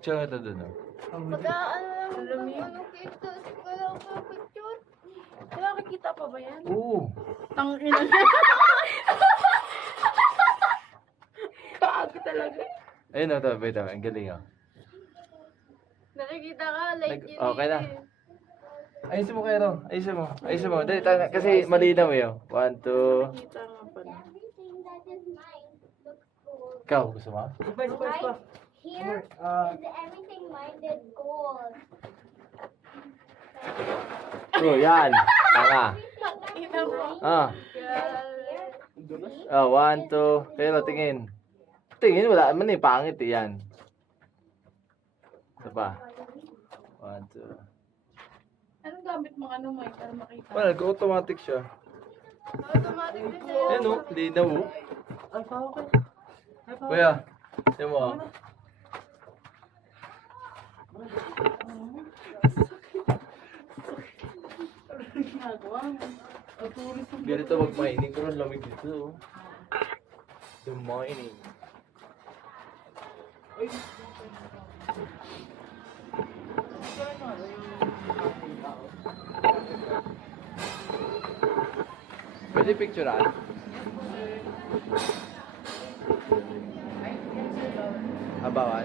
Picture nga ito dun, oh. Pagka ano lang, ano kita, wala ko picture. Nakakikita pa ba yan? Oo. Tangina niya. Bago talaga. Ayun, ito. Wait, ang galing, oh. Nakikita ka, like yun Okay na. eh. Ayusin mo, Kairo. Ayusin mo. Ayusin mo. Dali, kasi malinaw, eh, oh. 1, 2. Nakikita nga pala. Everything that is mine looks gold. Ikaw, gusto mo? Right here is everything mine is gold. Oh, yan. Tanga. Nakikita mo. Ah. Here, Ah, 1, 2. Kairo, tingin. Tingin, wala naman, eh. Pangit, eh, yan. Isa pa. 1, 2. Anong gamit mo ano mo para makita? Well, automatic siya. Automatic din sa'yo. Ayun, oh. Linaw, oh. Ay, pa okay. Kuya, tingnan mo, ah. Ginagawa mo. Ganito mag-mining, pero lamig dito, oh. The mining. Pwede picturean? Bawal?